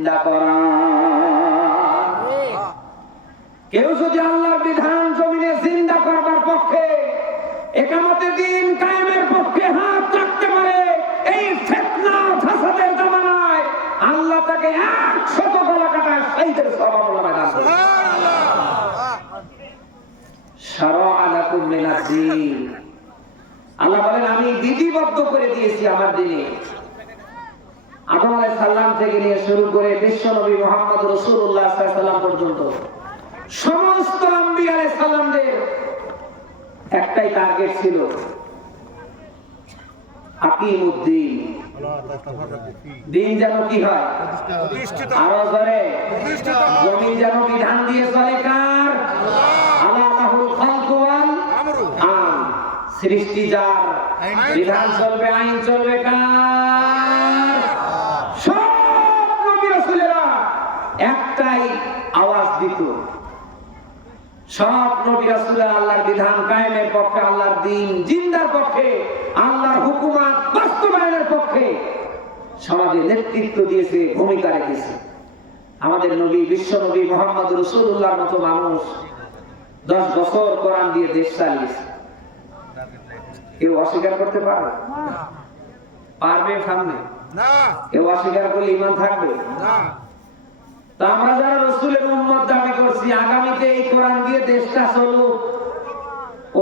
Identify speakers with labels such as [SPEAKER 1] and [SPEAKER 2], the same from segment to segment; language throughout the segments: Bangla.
[SPEAKER 1] জিন্দা করা। কেউ যদি আল্লাহর বিধান জমিনে জিন্দা করবার পক্ষে একামতে দিন কায়েমের পক্ষে হাত রাখতে পারে, এই ফেতনা ফাসাদের আল্লাহ তাকে একশত গলা শারআলাকুম মিনাদ আল্লাহ বলেন, আমি বিধিবদ্ধ করে দিয়েছি আমার দিনে। আদম আলাইহিস সালাম থেকে নিয়ে শুরু করে বিশ্ব নবী মোহাম্মদ রাসূলুল্লাহ সাল্লাল্লাহু সাল্লাম পর্যন্ত সমস্ত একটাই টার্গেট ছিল দিন যেন কি হয়? আরও ধরে জমি যেন বিধান দিয়ে চলে কার? আল্লাহুল খালকু ওয়াল আম। সৃষ্টি যার। বিধান চলবে আইন চলবে কার সব নবী রাসূলেরা একটাই আওয়াজ দিত সব নবী রাসূলেরা আল্লাহর বিধান কায়েমের পক্ষে আল্লাহর দিন জিন্দার পক্ষে আল্লাহর হুকুমাত বাস্তবায়নের পক্ষে সমাজে নেতৃত্ব দিয়েছে ভূমিকা রেখেছে। আমাদের নবী বিশ্ব নবী মোহাম্মদ রসুল্লাহর মতো মানুষ দশ বছর কোরআন দিয়ে দেশ চালিয়েছে। কেউ অস্বীকার করতে পারবে? পারবে সামনে? কেউ অস্বীকার করলে ইমান থাকবে? তা আমরা যারা রসুলের উম্মত দাবি করছি আগামীতে এই কোরআন দিয়ে দেশটা চলুক।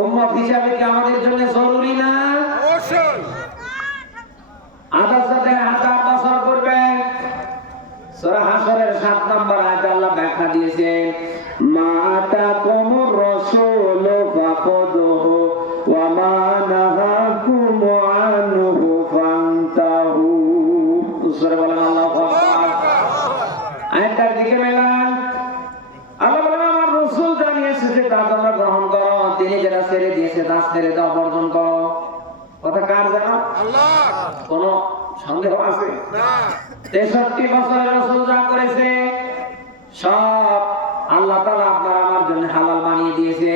[SPEAKER 1] উম্মত হিসাবে কি আমাদের জন্য জরুরি না? আদার সাথে হাজার বছর করবে সূরা হাসরের 7 নম্বর আয়াত আল্লাহ ব্যাখ্যা দিয়েছেন মাতা তা ছেড়ে দাও বর্জন করো। কথা কার জানো? কোন সন্দেহ আছে? তেষট্টি বছরের রসুল যা করেছে সব আল্লাহ তালা আপনার আমার জন্য হালাল বানিয়ে দিয়েছে।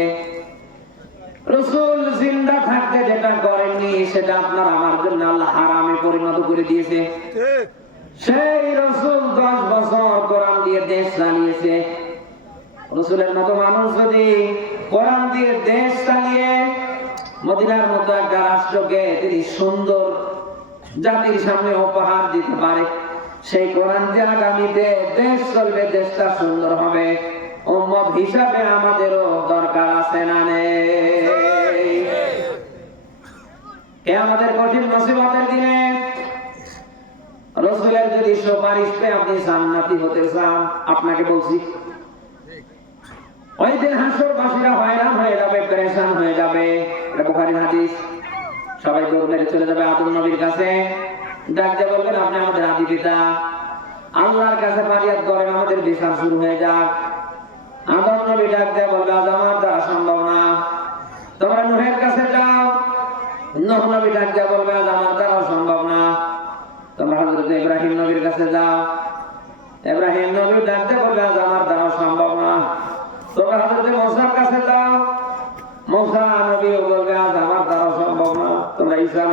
[SPEAKER 1] রসুল জিন্দা থাকতে যেটা করেননি সেটা আপনার আমার জন্য আল্লাহ হারামে পরিণত করে দিয়েছে। সেই রসুল দশ বছর কোরআন দিয়ে দেশ চালিয়েছে। রসুলের মতো মানুষ যদি কোরআন দিয়ে দেশ চালিয়ে মদিনার মতো একটা রাষ্ট্রকে তিনি সুন্দর জাতির সামনে উপহার দিতে পারে। সেই কোরআন যে আগামীতে দেশ চলবে, দেশটা সুন্দর হবে। উম্মত হিসাবে আমাদেরও দরকার আছে না নেই। এ আমাদের কঠিন মুসিবতের দিনে? রসুলের যদি সুপারিশ পেয়ে আপনি জান্নাতি হতে চান, আপনাকে বলছি, ওই দিন হাসরবাসীরা হয়রান হয়ে যাবে পেরেশান হয়ে যাবে এটা বুখারী হাদিস। সবাই দৌড় মেরে চলে যাবে আদম নবীর কাছে। ডাক দিয়ে বলবেন, আপনি আমাদের আদি পিতা। আল্লাহর কাছে ফারিয়াদ করেন, আমাদের বিচার শুরু হয়ে যাক। আদম নবী ডাক দিয়ে বলবে, আজ আমার দ্বারা সম্ভব না। তোমরা নুহের কাছে যাও। নূহ নবী ডাক দিয়ে বলবে, আজ আমার দ্বারা সম্ভব না। তোমরা হযরত ইব্রাহিম নবীর কাছে যাও। ইব্রাহিম নবী ডাক দিয়ে বলবে, আজ আমার দ্বারা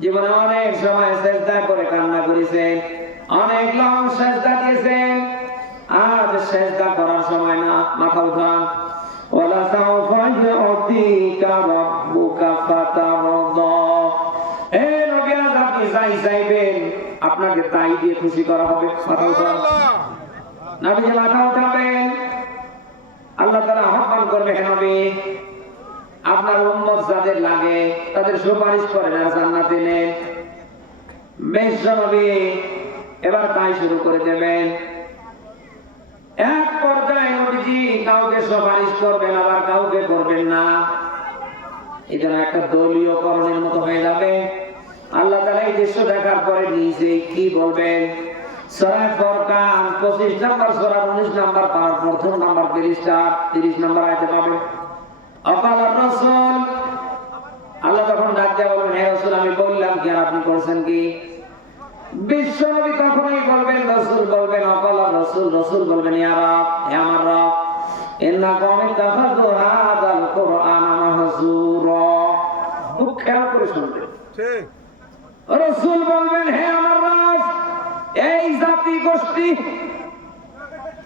[SPEAKER 1] জীবনে অনেক সময় সেজদা করে কান্না করেছেন অনেক লং সেজদা দিয়েছেন আজ সেজদা করার সময় না, মাথা উঠান। আজ আপনি যাই আপনাকে তাই দিয়ে খুশি করা হবে। মাথা উঠান। নবী মাথা উঠাবেন। আল্লাহ আহ্বান করবে হে আপনার উম্মত যাদের লাগে, তাদের সুপারিশ করেন আর জান্নাতে নেন বেশ নবী এবার তাই শুরু করে দেবেন। এক পর্যায়ে নবীজি কাউকে সুপারিশ করবেন, আবার কাউকে করবেন না। জন্য একটা দলীয় করণের মতো হয়ে যাবে। আল্লাহ তালা এই দৃশ্য দেখার পরে নিজে কি বলবেন? সরাই ফরকান, পঁচিশ নাম্বার সরা, উনিশ নাম্বার পার প্রথম নাম্বার তিরিশটা তিরিশ নাম্বার আয়তে পাবে অকাল রসুল আল্লাহ তখন ডাক দেওয়া বলবেন হে রসুল আমি বললাম কি আর আপনি করছেন কি? বিশ্বনবী কখনোই বলবেন রসুল বলবেন অকাল রসুল রসুল বলবেন ইয়া রব হে আমার রব ইন্না কওমি তাখাযু হাযাল কুরআন মাহজুরা খুব খেয়াল করে শুনবেন।
[SPEAKER 2] ঠিক।
[SPEAKER 1] রসুল বলবেন হে আমার রব এই জাতি গোষ্ঠী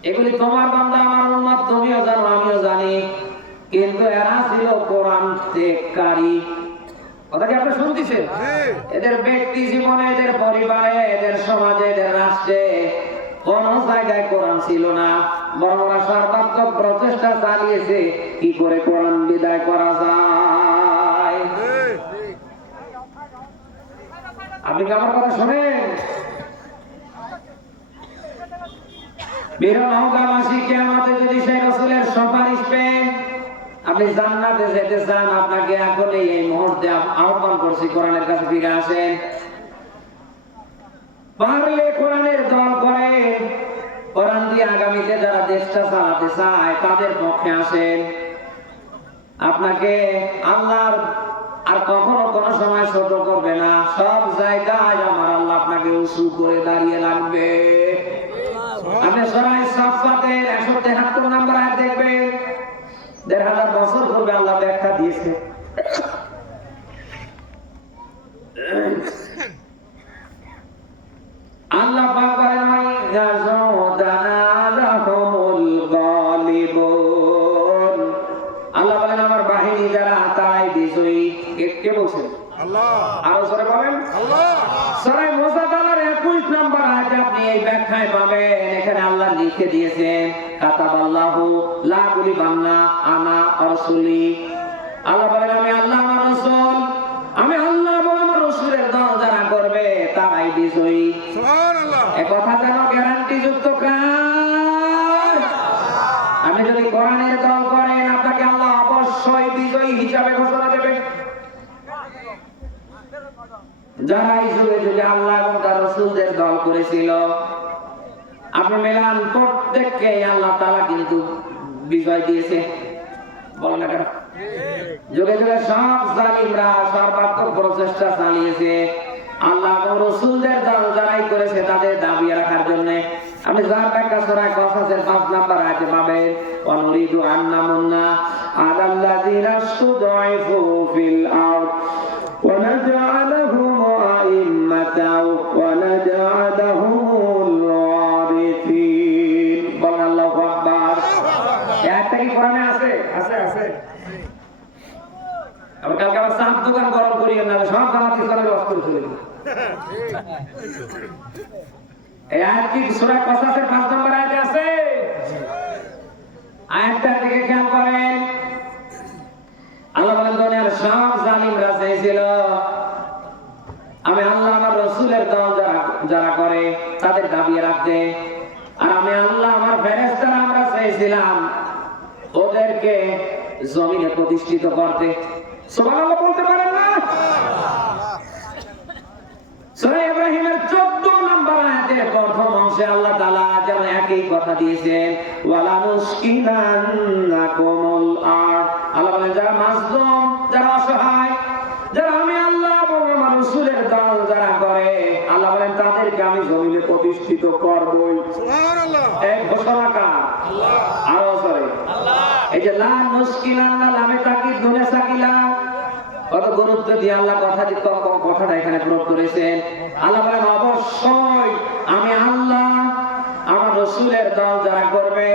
[SPEAKER 1] এগুলি তোমার বান্দা আমার উন্মত তুমিও জানো আমিও জানি। কিন্তু এরা ছিল কোরআন ত্যাগকারী। কথা কি আপনি শুনতেছেন? এদের ব্যক্তি জীবনে এদের পরিবারে এদের সমাজে এদের রাষ্ট্রে কোন জায়গায় কোরআন ছিল না। বরং ওরা সর্বাত্মক প্রচেষ্টা চালিয়েছে কি করে কোরআন বিদায় করা যায়। আপনি কি আমার কথা শোনেন? বীরনৌকাবাসী কেয়ামতে যদি সেই রসুলের সুপারিশ পেন আপনি জান্নাতে যেতে চান, আপনাকে এখন এই মুহূর্তে আহ্বান করছি, কোরআনের কাছে ফিরে আসেন। পারলে কোরআনের দল করে, কোরআন দিয়ে আগামীতে যারা দেশটা চালাতে চায়, তাদের পক্ষে আসেন। আপনাকে আল্লাহর আর কখনো কোন সময় ছোট করবে না, সব জায়গায় আমার আল্লাহ আপনাকে উঁচু করে দাঁড়িয়ে লাগবে। আপনি সরাই সাফাতের একশো তেহাত্তর নাম্বার আয়াত দেখবেন দেড় হাজার পূর্বে আল্লাহ ব্যাখ্যা দিয়েছে। আল্লাহ গালিবুন। আল্লাহ বলেন আমার বাহিনী যারা তাই বিজয়ী কে বলছেন
[SPEAKER 2] আল্লাহ।
[SPEAKER 1] আরও সরে বলেন।
[SPEAKER 2] আল্লাহ।
[SPEAKER 1] সরাই মোসাদালার 21 নাম্বার আয়াতে আপনি ব্যাখ্যায় পাবেন এখানে আল্লাহ লিখে দিয়েছেন কাতাবাল্লাহু লা গুলিবান্না আনা রাসূলি। আল্লাহ বলেন আমি আল্লাহ আমার রাসূল আমি আল্লাহ এবং আমার রাসূলের দল যারা করবে তারাই বিজয়ী।
[SPEAKER 2] সুবহানাল্লাহ।
[SPEAKER 1] এ কথা যেন গ্যারান্টি যুক্ত কার? আমি যদি কোরআনের দল করেন আপনাকে আল্লাহ অবশ্যই বিজয়ী হিসাবে ঘোষণা দেবেন যারা এই যুগে যুগে আল্লাহ এবং তার রসুলদের দল করেছিল আপনি মেলান প্রত্যেককে আল্লাহ তালা কিন্তু বিজয় দিয়েছে। না কেন? যুগে যুগে সব জালিমরা সর্বাত্মক প্রচেষ্টা চালিয়েছে। আল্লাহ রসুলদের দল যারাই করেছে, তাদের দাবি রাখার জন্য। যার ব্যাখ্যা কসাসের পাঁচ নাম্বার আন্না মুন্না ফিল এই আয়াত কি সূরা কসাসের 5 নম্বর আয়াতে আছে? আয়াতটার দিকে খেয়াল করেন। আল্লাহ বলেন, দুনিয়ার সব জালিমরা চাইছিল আমি যারা করে, তাদের দাবি রাখতে। আর আমি আল্লাহ আমার ওদেরকে জমিনে প্রতিষ্ঠিত করতে। সুবহানাল্লাহ বলতে পারেন না সূরা ইব্রাহিমের 14 নম্বর আয়াতের প্রথম অংশে আল্লাহ তাআলা যেন একই কথা দিয়েছেন ওয়ালা নুসকিনান্নাকুমুল আরদ। আল্লাহ বলেন যারা মাজলুম যারা অসহায় যারা আমি আল্লাহ রাসূলের দল যারা করে আল্লাহ বলেন তাদেরকে আমি জমিনে প্রতিষ্ঠিত করবই।
[SPEAKER 2] সুবহানাল্লাহ।
[SPEAKER 1] এক ঘোষণা কার? আরও সরে এই যে লা নুসকিনান্না লামে তাকিদ নুনে সাকিলা। কত গুরুত্ব দিয়ে আল্লাহ কথা কথাটা এখানে প্রয়োগ করেছেন? আল্লাহ বলেন, অবশ্যই আমি আল্লাহ, আমার রসুলের দল যারা করবে,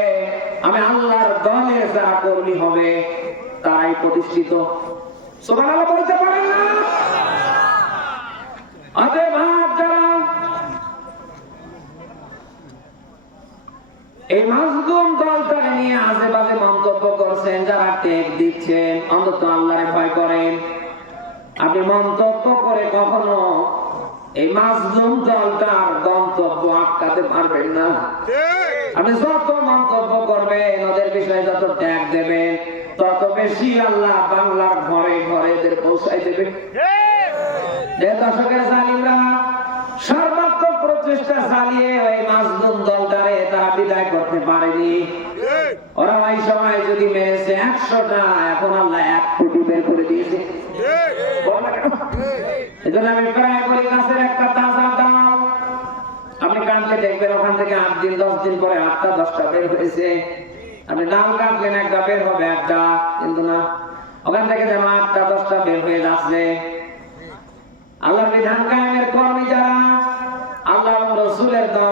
[SPEAKER 1] আমি আল্লাহর দলের যারা কর্মী হবে, তারাই প্রতিষ্ঠিত। সোমান আল্লাহ বলতে পারেন না? এই মাজলুম দলটাকে নিয়ে মন্তব্য করছেন, যারা টেক দিচ্ছেন, অন্তত আল্লাহরে ভয় করেন। আপনি মন্তব্য করে কখনো এই মাজলুম দলটার গন্তব্য আটকাতে পারবেন না। আপনি যত মন্তব্য করবেন ওদের বিষয়ে যত ট্যাগ দেবেন তত বেশি আল্লাহ বাংলার ঘরে ঘরে এদের পৌঁছাই দেবে যে দশকের জালিমরা সর্বাত্মক প্রচেষ্টা চালিয়ে ওই মাজলুম দলটারে তারা বিদায় করতে পারেনি। ওরা ওই সময় যদি মেরেছে একশোটা, এখন আল্লাহ এক কোটি বের করে দিয়েছে? এজন্য আমি প্রায় গাছের একটা তাজা আপনি দেখবেন ওখান থেকে আট দিন, দশ দিন পরে আটটা, দশটা বের হয়েছে। আপনি ডাল কাটলেন একটা বের হবে একটা কিন্তু না। ওখান থেকে যেন আটটা, দশটা বের হয়ে যাচ্ছে। আল্লাহ বিধান কায়েমের কর্মী যারা, আল্লাহ রসুলের দল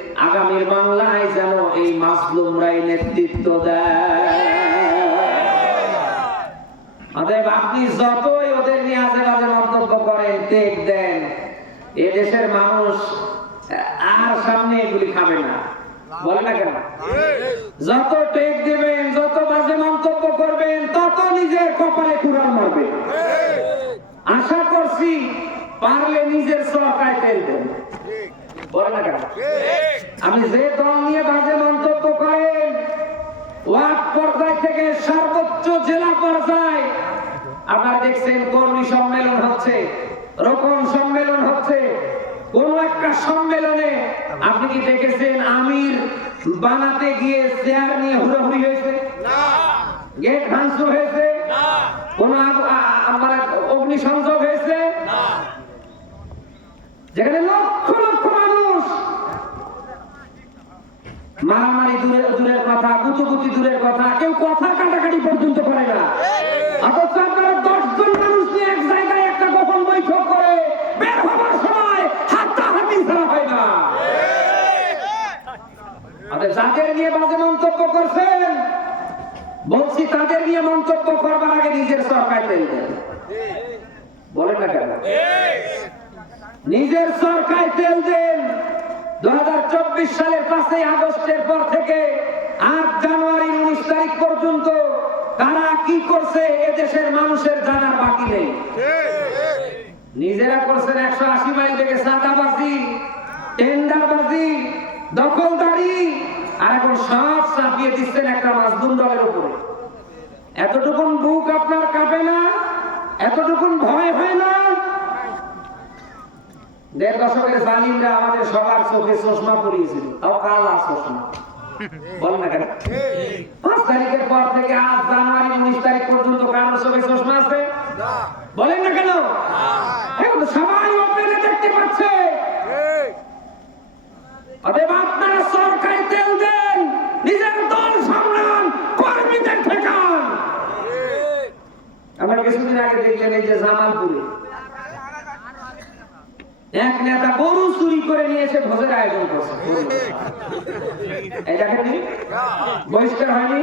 [SPEAKER 1] আগামীর বাংলায় যেন এই মাসলুমরাই নেতৃত্ব দেয়। আপনি যতই ওদের নিয়ে আশেপাশে মন্তব্য করেন, টেক দেন। এ দেশের মানুষ, আর সামনে এগুলি খাবে না। বলে না কেন? যত টেক দিবেন, যত বাজে মন্তব্য করবেন, তত নিজের কপালে কুড়াল মারবে। আশা করছি, পারলে নিজের সরকার তেল বলে না। কেন আমি যে দল নিয়ে বাজে মন্তব্য করেন ওয়ার্ড পর্যায় থেকে সর্বোচ্চ জেলা পর্যায়ে আপনারা দেখছেন কর্মী সম্মেলন হচ্ছে রোপণ সম্মেলন হচ্ছে কোন একটা সম্মেলনে আপনি কি দেখেছেন আমির বানাতে গিয়ে চেয়ার নিয়ে হুড়োহুড়ি হয়েছে? গেট ভাঙচুর হয়েছে? কোন মানে অগ্নিসংযোগ হয়েছে? যেখানে মারামারি দূরের দূরের কথা গুতুগুতি দূরের কথা কেউ কথা কাটাকাটি পর্যন্ত করে না। অথচ আপনারা দশজন মানুষ নিয়ে এক জায়গায় একটা গোপন বৈঠক করে বের হবার সময় হাতাহাতি ছাড়া হয় না। যাদের নিয়ে বাজে মন্তব্য করছেন বলছি তাদের নিয়ে মন্তব্য করবার আগে নিজের সরকার তেল দেন। বলেন না কেন? নিজের সরকার তেল দেন। দু সালের পাঁচই আগস্টের পর থেকে আট জানুয়ারি উনিশ তারিখ পর্যন্ত কারা কি করছে এদেশের মানুষের জানার বাকি নিজেরা করছেন একশো আশি মাইল থেকে সাদাবাজি টেন্ডারবাজি, দখলদারি, আর এখন সব চাপিয়ে দিচ্ছেন একটা মাজদুম দলের উপরে। এতটুকুন বুক আপনার কাঁপে না? এতটুকুন ভয় হয় না? দেড় দশকের জালিমরা আমাদের সবার চোখে চশমা পরিয়েছিল। তাও কালা চশমা। বল না কেন? পাঁচ তারিখের পর থেকে আজ জানুয়ারি উনিশ তারিখ পর্যন্ত কারও চোখে চশমা আছে? বলেন না কেন? এখন সবাই ওপেনে দেখতে পাচ্ছে। অতএব আপনারা সরকারি তেল দেন নিজের দল সামলান কর্মীদের ঠেকান। আমরা কিছুদিন আগে দেখলেন এই যে জামালপুরে এক নেতা গরু চুরি করে নিয়ে এসে ভোজের আয়োজন করছে। বহিষ্কার হয়নি?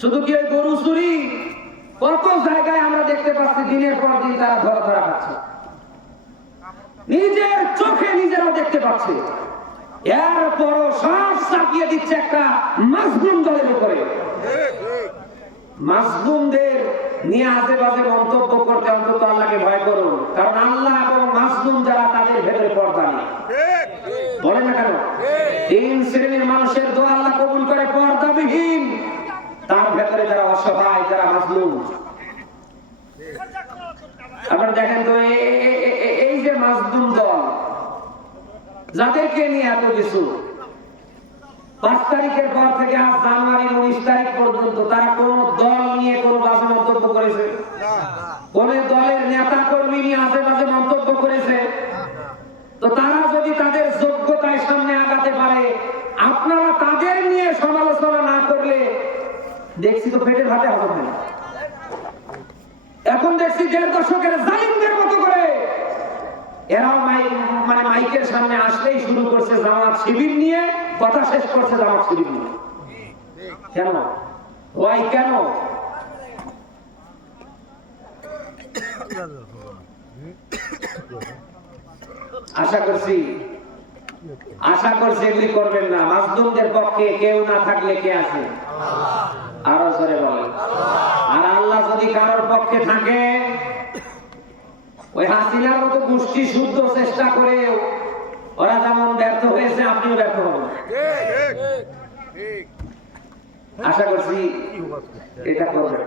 [SPEAKER 1] শুধু কি ওই গরু চুরি? কত জায়গায় আমরা দেখতে পাচ্ছি, দিনের পর দিন তারা ধরা ধরা নিজের চোখে নিজেরা দেখতে পাচ্ছে। এরপরও সব চাপিয়ে দিচ্ছে একটা মাসগুম দলের উপরে। মাসলুমদের নিয়ে আশেপাশে মন্তব্য করতে অন্তত আল্লাহকে ভয় করুন কারণ আল্লাহ এবং যারা তাদের ভেতরে পর্দা বলে না কেন? তিন শ্রেণির মানুষের দোয়া আল্লাহ কবুল করে তার ভেতরে যারা অসহায়, যারা মাসলুম। আপনারা দেখেন তো এই যে মাসদুম দল, যাদেরকে নিয়ে এত কিছু পাঁচ তারিখের পর থেকে আজ জানুয়ারি উনিশ তারিখ পর্যন্ত তারা কোন দল নিয়ে কোন বাজে মন্তব্য করেছে। কোন দলের নেতা কর্মী নিয়ে আশেপাশে মন্তব্য করেছে। তো তারা যদি তাদের যোগ্যতায় সামনে আগাতে পারে, আপনারা তাদের নিয়ে সমালোচনা না করলে দেখছি তো পেটের ভাতে হবে না। এখন দেখছি দেড় দশকের জালিমদের মতো করে। এরাও মানে মাইকের সামনে আসলেই শুরু করছে জামাত শিবির নিয়ে। কথা শেষ করছে জামাত নিয়ে। কেন? ওয়াই কেন? আশা করছি আশা করছি এগুলি করবেন না। মাজলুমদের পক্ষে কেউ না থাকলে কে আছে? আরও জোরে বলেন। আর আল্লাহ যদি কারোর পক্ষে থাকে, ওই হাসিনার মতো গোষ্ঠী শুদ্ধ চেষ্টা করে ওরা যেমন ব্যর্থ হয়েছে আপনিও ব্যর্থ হবেন। আশা করছি এটা করবেন।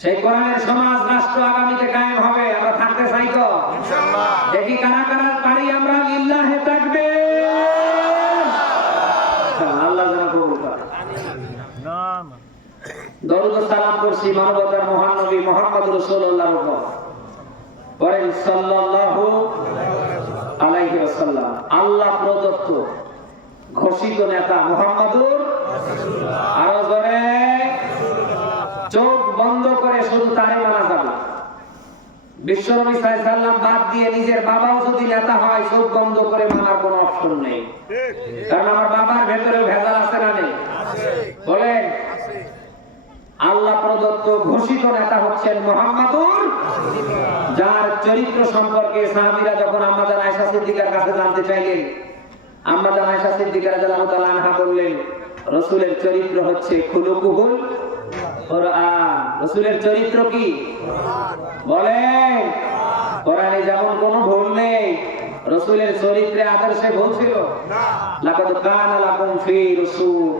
[SPEAKER 1] সেই কোরআনের সমাজ রাষ্ট্র আগামীতে কায়েম হবে আমরা থাকতে চাই তো। দেখি কারা কারা পারি আমরা লিল্লাহে থাকবে আল্লাহ যেন কবুল করে। দরুদ সালাম করছি মানবতার মহান নবী মোহাম্মদ রাসূলুল্লাহর উপর। ওয়াসাল্লাম, আল্লাহ প্রদত্ত ঘোষিত নেতা আরও চোখ বন্ধ করে শুধু তারে মানা যাবে। বিশ্বনবী বাদ দিয়ে নিজের বাবাও যদি নেতা হয়, চোখ বন্ধ করে কোনো নেই। কারণ আমার বাবার ভেতরে ভেজাল আছে না নেই? বলেন আল্লাহ প্রদত্ত ঘোষিত নেতা হচ্ছেন মোহাম্মদুর যার চরিত্র সম্পর্কে সাহাবীরা যখন আমাদের আয়সা সিদ্দিকার কাছে জানতে চাইলেন আমাদের আয়সা সিদ্দিকার আনহা বললেন রসুলের চরিত্র হচ্ছে খুলুকুহুল কোরআন। রসুলের চরিত্র কি? বলেন কোরআনে যেমন কোনো ভুল নেই রসুলের চরিত্রে আদর্শে ভুল ছিল। লাকাদ কানা লাকুম ফি রাসূল।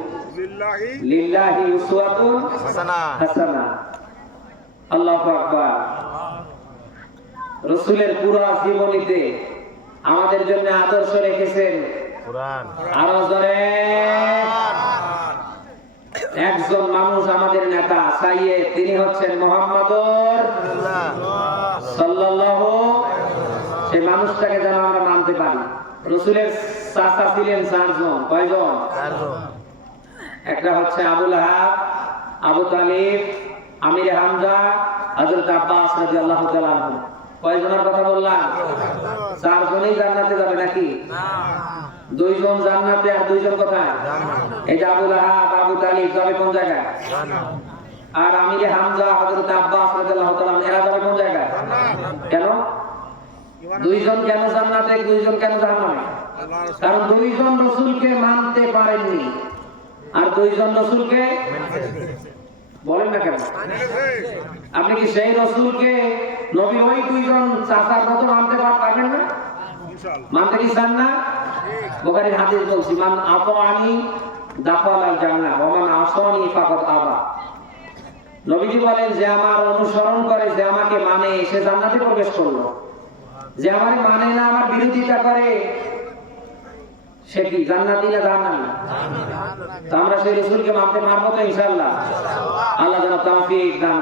[SPEAKER 2] লিল্লাহি
[SPEAKER 1] উসওয়াতুন হাসানা। আল্লাহু আকবার। রসুলের পুরো জীবনীতে আমাদের জন্য আদর্শ রেখেছেন। আরও জোরে। একজন মানুষ আমাদের নেতা সাইয়ে তিনি হচ্ছেন মোহাম্মদুর সাল্লাল্লাহু সেই মানুষটাকে যেন আমরা মানতে পারি। রসুলের চাচা ছিলেন চারজন কয়জন? একটা হচ্ছে আবুল হাব আবু তালিব, আমির হামজা, হযরত আব্বাস তাআলা আনহু। কয়জনের কথা বললাম? চারজনই জান্নাতে যাবে নাকি? দুইজন জান্নাতে আর দুইজন কোথায়? এই যে আবুল হাব আবু তালিব যাবে কোন জায়গায়? আর আমির হামজা, হযরত আব্বাস রাদিয়াল্লাহু তাআলা এরা যাবে কোন জায়গায়? কেন? দুইজন কেন জান্নাতে, দুইজন কেন জাহান্নামে? কারণ দুইজন রসুলকে মানতে পারেননি। আর দুইজন রসুলকে বলেন না কেন? আপনি কি সেই রসুলকে নবী ওই দুইজন চাচার মতো মানতে পার- পারবেন না? মানতে কি চান না? বোখারির হাদিস বলছি, মান ওয়া মান আসানি আবা। নবীজি বলেন, যে আমার অনুসরণ করে, যে আমাকে মানে সে জান্নাতে প্রবেশ করল। যে আমার মানে না, আমার বিরোধিতা করে সে কি জান্নাতি না জাহান্নামী? তো আমরা সেই রসুলকে মানতে তো ইনশাআল্লাহ। আল্লাহ যেন তৌফিক দান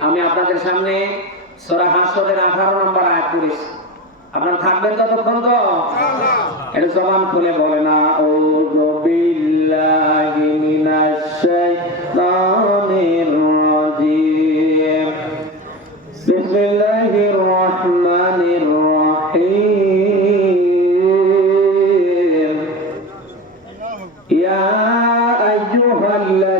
[SPEAKER 1] আমি আপনাদের সামনে সূরা হাসরের 18 নম্বর আয়াত করেছি আপনারা থাকবেন ততক্ষণ তো? এটা খুলে বলে না ও বিল্লাহি মিনাশ শাইতানির أيها الذين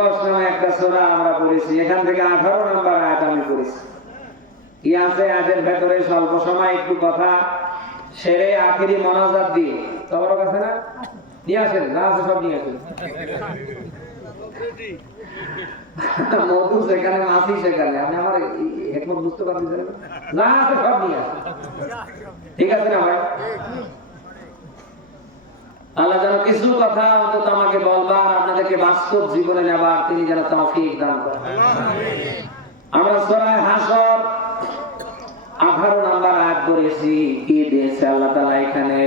[SPEAKER 1] দিবস নামে একটা সূরা আমরা পড়েছি, এখান থেকে আঠারো নম্বর আয়াত আমি পড়েছি। কি আছে আয়াতের ভেতরে? স্বল্প সময়, একটু কথা। সেরে আখেরি মনাজাত দিয়ে। তোমার কাছে না? নিয়ে আসেন, না আছে সব নিয়ে আসেন। মধু সেখানে মাসি সেখানে। আপনি আমার হেকমত বুঝতে পারতেছেন না? না আছে, সব নিয়ে আসেন। ঠিক আছে না ভাই? আল্লাহ যেন কিছু কথা অন্তত আমাকে বলবার আপনাদেরকে বাস্তব জীবনে নেবার তিনি যেন তৌফিক দান করেন। আমরা সরাই হাসর করেছি কি দিয়েছে আল্লাহ তালা এখানে?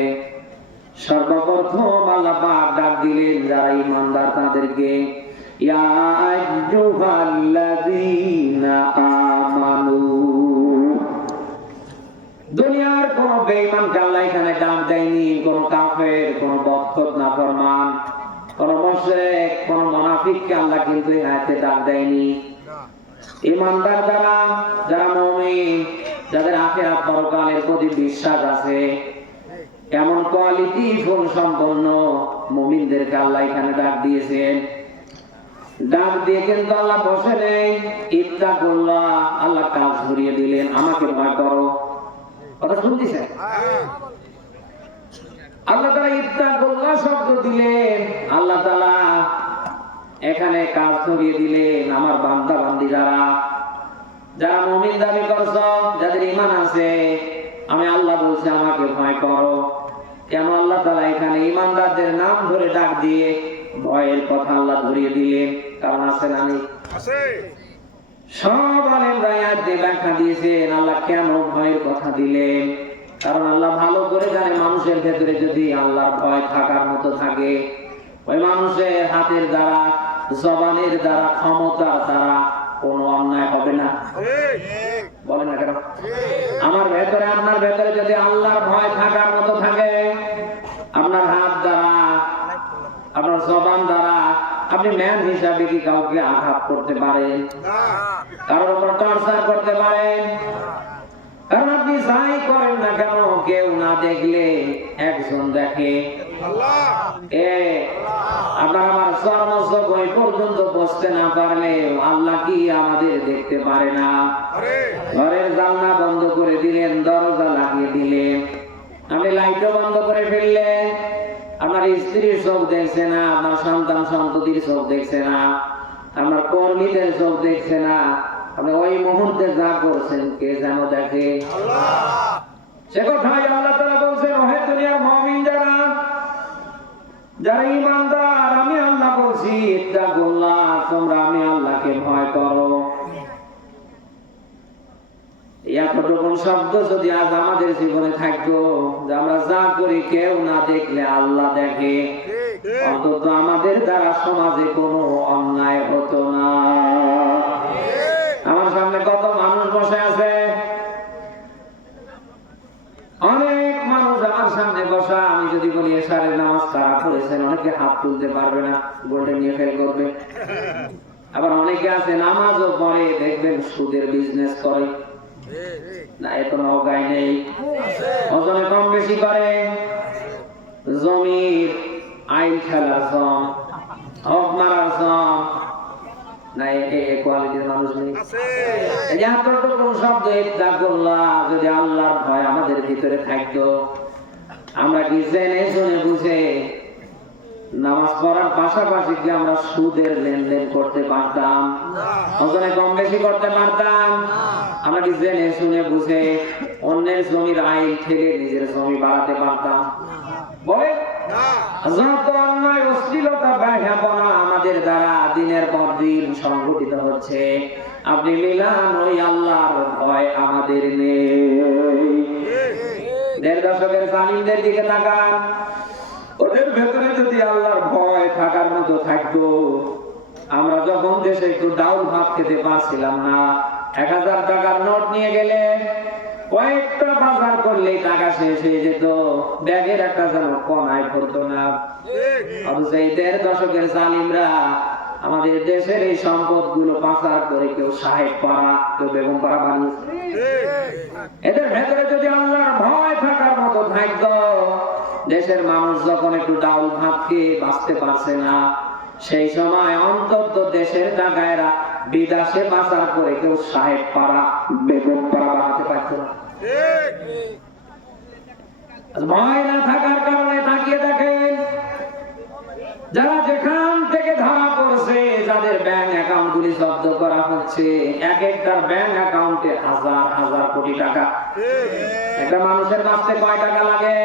[SPEAKER 1] সর্বপ্রথম আল্লাহ পাক ডাক দিলেন যারা ইমানদার তাদেরকে ইয়া আইয়ুহাল্লাযীনা মুনাফিককে আল্লাহ কিন্তু এই আয়াতে ডাক দেয়নি। ইমানদার যারা যারা মুমিন, যাদের আখিরাত পরকালের প্রতি বিশ্বাস আছে, এমন কোয়ালিটি ফুল সম্পন্ন মুমিনদেরকে আল্লাহ এখানে ডাক দিয়েছেন। ডাক দিয়ে কিন্তু আল্লাহ বসে নেই ইফতা করল্লাহ আল্লাহ কাজ ধরিয়ে দিলেন, আমাকে ভয় করো। কথা শুনতেছেন? আল্লাহ তালা ইফতা করল্লাহ শব্দ দিলেন, আল্লাহ তালা এখানে কাজ ধরিয়ে দিলেন আমার বান্দা বান্দি যারা যারা মমিন দাবি করছ যাদের ইমান আছে আমি আল্লাহ বলছি আমাকে ভয় করো। কেন আল্লাহ তালা এখানে ইমানদারদের নাম ধরে ডাক দিয়ে ভয়ের কথা আল্লাহ ধরিয়ে দিলেন? কারণ আছে না নেই? সব আলেমরা আয়াত দিয়ে ব্যাখ্যা দিয়েছেন আল্লাহ কেন ভয়ের কথা দিলেন? কারণ আল্লাহ ভালো করে জানে মানুষের ভেতরে যদি আল্লাহর ভয় থাকার মতো থাকে। ওই মানুষের হাতের দ্বারা জবানের দ্বারা ক্ষমতার দ্বারা কোনো অন্যায় হবে না। বলে না কেন? আমার ভেতরে আপনার ভেতরে যদি আল্লাহর ভয় থাকার মতো থাকে আপনার হাত দ্বারা আপনার জবান দ্বারা আপনি ম্যান হিসাবে কি কাউকে আঘাত করতে পারেন? কারোর উপর টর্চার করতে পারেন? কারণ আপনি যাই করেন না কেন কেউ না দেখলে একজন দেখে।
[SPEAKER 2] আল্লাহ।
[SPEAKER 1] আমার চর্মচক ওই পর্যন্ত বসতে না পারলে আল্লাহ কি আমাদের দেখতে পারে না? ঘরের জানলা বন্ধ করে দিলেন দরজা লাগিয়ে দিলেন। আপনি লাইটও বন্ধ করে ফেললেন। আমার স্ত্রীর চোখ দেখছে না আমার সন্তান সন্ততির চোখ দেখছে না আমার কর্মীদের চোখ দেখছে না। আপনি ওই মুহূর্তে যা করছেন কে যেন দেখে। সে কথাই আল্লাহ তারা বলছেন ওহে দুনিয়ার মমিন যারা যারা ইমানদার আমি আল্লাহ বলছি ইত্তাকুল্লাহ তোমরা আমি আল্লাহকে ভয় করো। এতটুকু শব্দ যদি আজ আমাদের জীবনে থাকতো যে আমরা যা করি কেউ না দেখলে আল্লাহ দেখে। অন্তত আমাদের দ্বারা সমাজে কোনো অন্যায় হতো না আমার সামনে কত মানুষ বসে আছে অনেক মানুষ আমার সামনে বসা আমি যদি বলি এসারের নামাজ তারা পড়েছেন হাত তুলতে পারবে না গোল্ডে নিয়ে ফেল করবে। আবার অনেকে আছে, নামাজও পড়ে, দেখবেন সুদের বিজনেস করে। না, এ কোনো অগায় নেই। ওজনে কম বেশি করে। জমির আইন খেলার সম হক মারার যে থাকতো, আমরা কি জেনে শুনে বুঝে নামাজ পড়ার পাশাপাশি কি আমরা সুদের লেনদেন করতে পারতাম? ওখানে কম বেশি করতে পারতাম? আমরা কি জেনে শুনে বুঝে অন্যের জমির আইন থেকে নিজের জমি বাড়াতে পারতাম? বলে? যত অন্যায় অশ্লীলতা ব্যাখ্যাপনা আমাদের দ্বারা দিনের পর দিন সংঘটিত হচ্ছে। আপনি মিলান ওই আল্লাহর ভয় আমাদের নেই। দেড় দশকের সালিমদের দিকে তাকান। ওদের ভেতরে যদি আল্লাহর ভয় থাকার মতো থাকতো আমরা যখন দেশে একটু ডাউল ভাত খেতে পারছিলাম না এক হাজার টাকার নোট নিয়ে গেলে কয়েকটা বাজার করলেই টাকা শেষ হয়ে যেত ব্যাগের একটা যেন কনায় পড়তো না। অথচ এই দেড় দশকের জালিমরা আমাদের দেশের এই সম্পদগুলো পাচার করে কেউ সাহেব পাড়া কেউ বেগম পাড়া
[SPEAKER 2] ঠিক।
[SPEAKER 1] এদের ভেতরে যদি আল্লাহর ভয় থাকার মতো থাকতো দেশের মানুষ যখন একটু ডাউল ভাত খেয়ে বাঁচতে পারছে না, সেই সময় অন্তত দেশের টাকায়রা বিদেশে পাচার করে কেউ সাহেব পাড়া, বেগম পাড়া বানাতে পারতো না। ভয় না থাকার কারণে তাকিয়ে দেখেন, যারা যেখান থেকে ধরা পড়ছে, যাদের ব্যাংক অ্যাকাউন্ট গুলি জব্দ করা হচ্ছে, এক একটার ব্যাংক অ্যাকাউন্টে হাজার হাজার কোটি টাকা। একটা মানুষের বাঁচতে কয় টাকা লাগে?